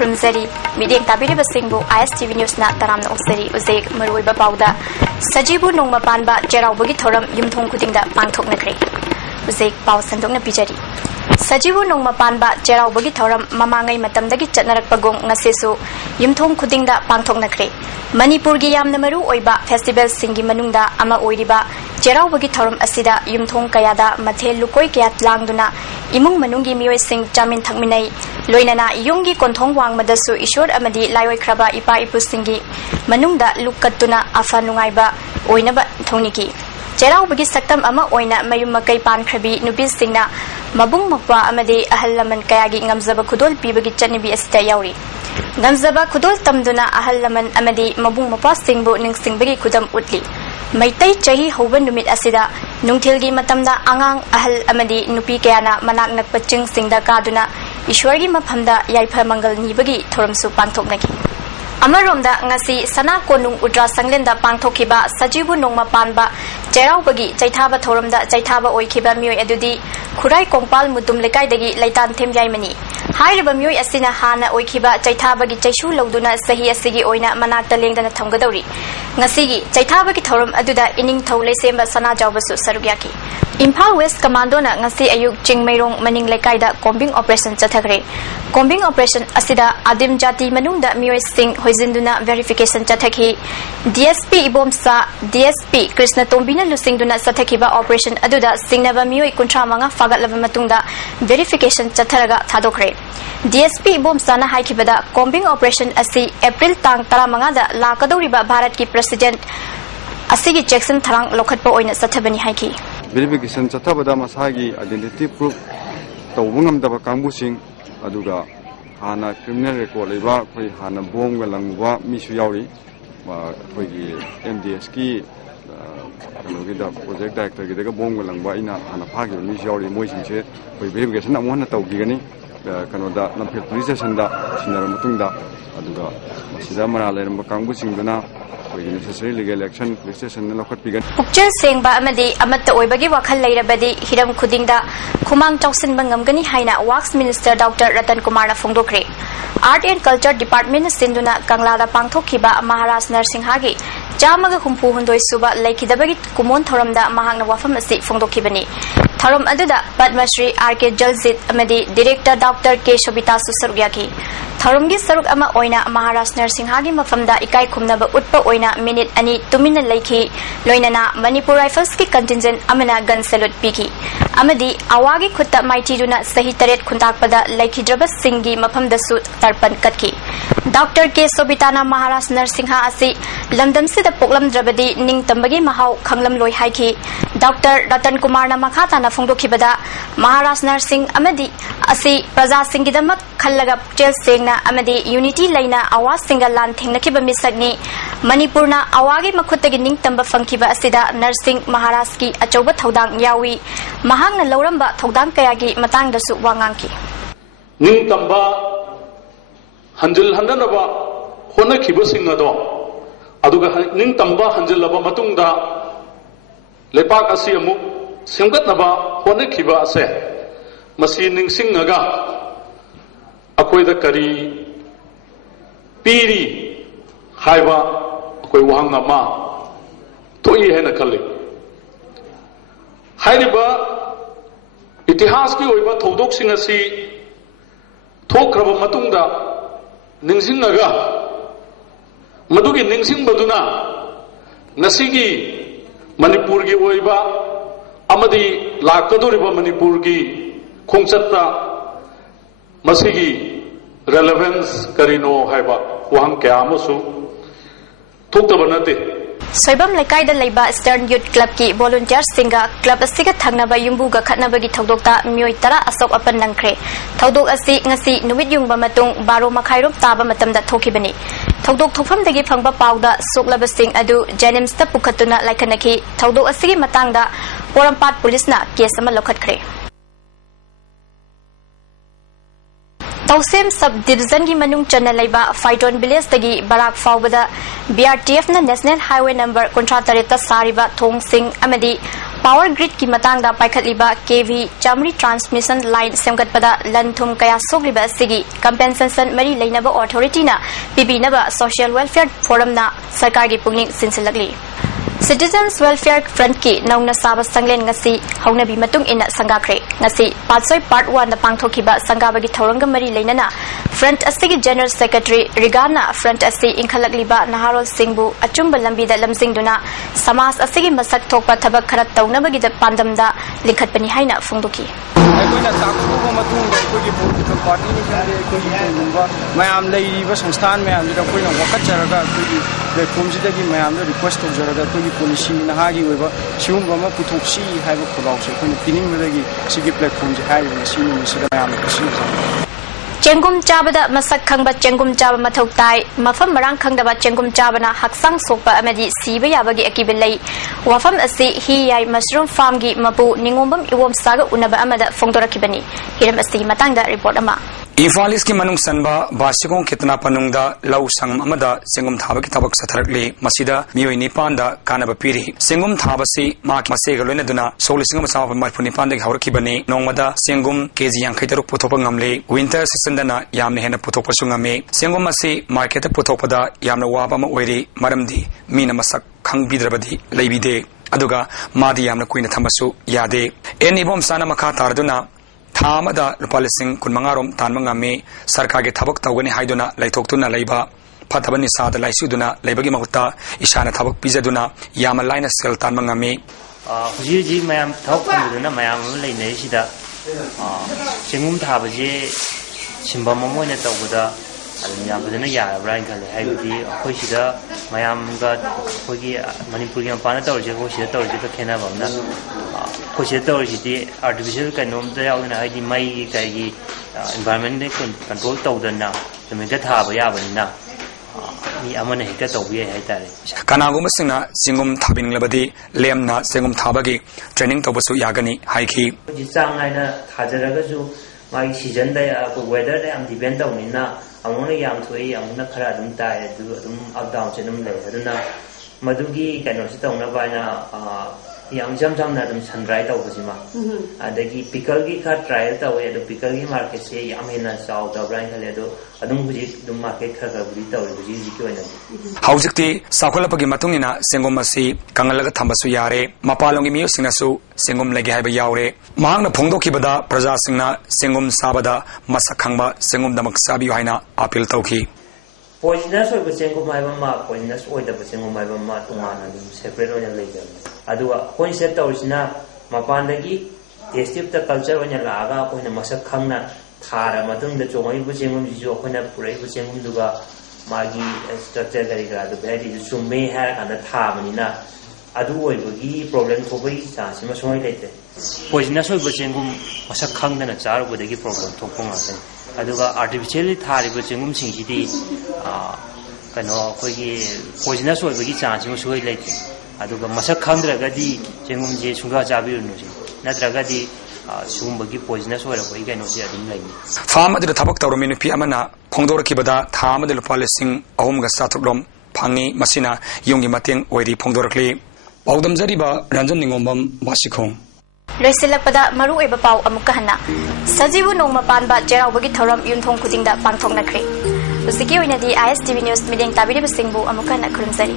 खुरमजरी medium ताबीरब सिंबु ISTV news ना तराम ओसरी उजेक मरुइबा पाउदा Sajibu Nongma Panba चेराउबगी theorem युमथोंग खुदिंगदा पांगथोकनख्रे उजेक पाउ संदोकना पिजरी सजीबु नोंगमा पानबा चेराउबगी थोरम ममांगै मतमदगी चटनरकपगों ngasisu युमथोंग खुदिंगदा पांगथोकनख्रे मणिपुरगी यामना मरु ओइबा फेस्टिवल सिंगी मनुंगदा अमा ओइरिबा चेराउबगी थोरम असिदा युमथोंग कयादा मथेल लुकोय कया लांगदुना इमुंग मनुंगी मियोय सिंग चामिन थकमिनै लोइनाना युंगी कोंथोंग वांगमदसु ईश्वर अमदी लायोयख्रबा इपा इपुसिंगी मनुंगदा लुकत्तुना अफा नुंगाइबा ओइनबा थोंनिकी चेराउबगी सक्तम अमा ओइना मयुम मकै पानख्रबी नुबिसिंगना मबुंग मक्वा अमदी अहल लमन कयागी ngamjaba खुदोल पीबगी चटनिबी अस्ता याउरी ngamjaba खुदोल तमदुना अहल लमन अमदी मबुंग मपा सिंगबु निंगसिंगबगी खुदम उतली मैतै चही हौबा नुमित असिदा नुंगथिलगी मतमदा आंगांग अहल अमदी नुपी कयाना मनाक नकपा चिंगसिंगदा कादुना ईश्वरगी मफमदा याइफा मंगल निबगी थोरमसु पांगथोकनकी अमरोमदा ngasi sana konung udra sanglenda pangthokhiba sajibu nongma panba cheraubagi chaithaba thoramda chaithaba oikhiba mioi adudi khurai kongpal mutum lekai dagi laitan themjai mani hairiba mioi asina hana oikhiba chaithabagi chaishu loduna sahi asigi oina manakta lengdana thamgadori ngasigi chaithabagi thoram aduda ining thole semba sana jawbasu sarugyaki Imphal West Commando na ngasi ayuk chingmairong maning lekai da combing operation chathagre combing operation asida adim jati manungda mioi sing hoizinduna verification chathaki DSP Ibomsa DSP Krishna Tombina lusingduna sathakhiba operation aduda singnaba mioi kuntra manga fagatlaba matungda verification chatharaga thadokre DSP Ibomsa na haikibada combing operation asi April tang 15 da lakadoriba Bharat ki president asigi Jackson tharang lokhatpa oina sathabani haiki verification chatabada masagi identity proof tawungamdaba kangbusing aduga hana criminal record leba khoi hana bomga langwa misu yauri khoigi MDS ki kanogi da project director gi daga bomga langwa ina hana phagi misu yauri moisingse khoi verification amona tawgigani kanoda nampel police station da sinara matungda aduga masida mara leramba kangbusingbana necessary legal action police station na lokhat pigan pukchel sengba amadi amatta oibagi wakhal leirabadi hiram khudingda khumang chausin bangamgani haina works minister Dr. Ratan Kumar na phongdokre art and culture department sinduna kangla da pangthokhiba Maharaj Narsingha Jamaga humpu hundoi suba laikidabagi kumon thoramda mahangna wafam asi phongdokhibani thoram aduda Padma Shri R.K. Jaljit amadi director Dr. K. Shobita Susarugyaki thoramgi saruk ama oina Maharaj Narsingha gi mafamda ikai khumnaba utpa oina minute ani tumina laiki loinana Manipur Rifles ki contingent amana gun salute piki amadi awagi khutta maiti duna sahi taret khuntakpada laikidraba singgi mafamda su tarpan katki Dr. K. Shobita na Maharaj Narsingha asi lamdam sida poklam drabadi ning tambagi mahau khanglam loi haiki Dr. Ratan Kumar na makhata na phongdokhibada Maharaj Narsing amadi asi praja singidamak khallaga pukchel sengna amadi unity laina awas single lan thengnakiba misakni Manipurna awagi makhutagi ning tamba fangkiba asida Narsing Maharaj ki achoba thodang yawi mahangna loramba thodang kayagi matangdasu wangangki ning tamba hanjil handanaba hona khiba singado aduga ning tamba hanjilaba matungda lepak asi amu simgatnaba hona khiba ase masi ning singaga akoida kari piri haiba koi wahang ama toi hena khalli hairiba itihas ki oiba thodok sing asi thokraba matungda ningsingaga madugi ningsingbaduna nasigi Manipur gi oiba amadi lakadoriba Manipur gi khongchatta masigi relevance karino haiba wahang kya amusu thokta banate Soibam Lekai da Leiba Stern Youth Club ki volunteer singa club asiga thangnaba yumbu ga khatnabagi thodokta mioi tara asok apan nangkre thodok asi ngasi numit yungba matung 12 makhairom taba matamda thokibani thodok thokfam dagi phangba pawda soklaba sing adu Jenims ta pukhatuna laikhanaki thodok asigi matangda Porampat police na case ama lokhatkre Tausem sub-division की मनुंग चन्ना लेबा Phaiton village तगी बराक फाउबदा BRTF ना national highway number 53 सारिबा थोंग सिंह अमदी power grid ki matang da paikhatliba KV Chamri transmission line semgatpada lanthum kaya sogliba sigi compensation mari leinaba authority na pibinaba social welfare forum na sarkar gi pungning sinsilakli Citizens Welfare Front ki nauna saba sanglen ngasi haunabi matung ina sangakre ngasi patsoi part 1 na pangthokiba sangabagi thoranga mari leinana Front asigi General Secretary Rigana Front asi inkhalakliba Naharol Singbu achumba lambi da lamsingduna samas asigi masak thokpa thabak khara taunabagi da pandamda linkhatpani haina phungduki aikoina takuba matung aikogi political party ni kande aikogi numba mayam leiba sangstan mayam da koina wakat jaraga aikogi platform sidagi mayam da request tawjaraga aikogi policy nahagi oiba siumba ma puthopsi haiba kholause koina pining medagi sigi platform ji hai na sini misida mayam kasi Cengum Chabada Masak Kangba Cengum Chaba Matautai Mafam Marang Kangdaba Cengum Chabana Haksang Sopa Amadi Siba Yabagi Akibilay Wafam Asi Hi Mushroom Farm Gi Mapu Ningumbam Iwom Saga Unaba Amada Fongdorakibani Hiram Asi Matanga report ama Infalis ki manung sanba basikong kitna panungda lau sangam amada singum thaba ki tabak satharakli masida miyoi nipan da kanaba piri singum thaba si mak masega loina duna solisingam sawa marpu nipan da hawraki bani nongmada singum kg yang khaitaruk puthopa ngamle winter season dana yamne hena puthopa sungame singum asi market puthopada yamna waba ma oiri maramdi mina masak khangbidrabadi leibide aduga madi yamna kuina thamasu yade enibom sana makha tarduna Thamada Lupalising Kunmangarom Tanmangame Sarkage Tabak Tawani Haiduna Laitokuna Laiba Patabani Sada Laisuduna Labagi Mahuta Ishana Tabak Pizaduna Yama Lina Sel Tanmangame Huji Mayam Tawkuna Mayam Laineshida Singum Tabaji Chimbamona Tawuda Yabudana Ya Brian Haiti Hoshida Mayam got Hogi Manipuri and Panatorji Hoshida Torjika Kenavana Hoshida artificial canom the ID Mai Kagi environment control Tawdana the Megataba Yavana Amana Hekatobi Hatari Kanagumasina Singum Tabin Labadi Lemna Singum Tabagi training Tobasu Yagani Haiki Jisangana Hazaragazu My season weather and depend on Nina Amona Yam to a Amuna Karadum diet up down to them later. Madugi can also tell Navana young Jamjam Nadam Sandrai Tawazima. And the Pickle cut trial away the Pickle market say Yamina South of Brian Haledo, Adumbuji, the market Kagabita or Buji. Hauzikti, Sakolapagi Matungina, Sengomasi, Kangalaga Tambasu Yare, Mapalongi Musinasu, Sengum Legahaba Yaure, Mang the Pondo Kibada, Prajasingna, Sengum Sabada, Masakamba, Sengum Damaksabi Haina, Apil Toki. Poisonous or Sengo Maibama, poisonous or the Sengo Maibama to one and separate on a later. Adua, Poinset Tausina, Mapandagi, tested the culture on a laga, when a Masakana, Tara, Matung, the Joy Buzingum, when a Pure Buzingum Duga, Magi, structure the bed is to may have and a Tamanina. Adu Bugi, problem for we, Sans later. Poisonous or Buzingum, Masakang and a jar with a problem to Pongas. Aduga artificially thari bachengum singidi kano kogi poisonous oi bagi chance mo soi lek aduga masak khandragadi chengum je sunga jabiru no nadragadi sumbagi poisonous oi roi kano je adum lai farm adu thabak tawrami nupi amana phongdorakibada tham adu lupaling ahum ga sathlom phangi masina yungi mateng oiri phongdorakli paudam jariba ranjan ningombam basikhong Loisilakpada maru eba pau amuka hana Sajibu nongma panba jeraubagi thoram yunthong khudingda pangthoknakre Usiki oinadi ISTV News mideng tabiri basingbu amuka na khurumsari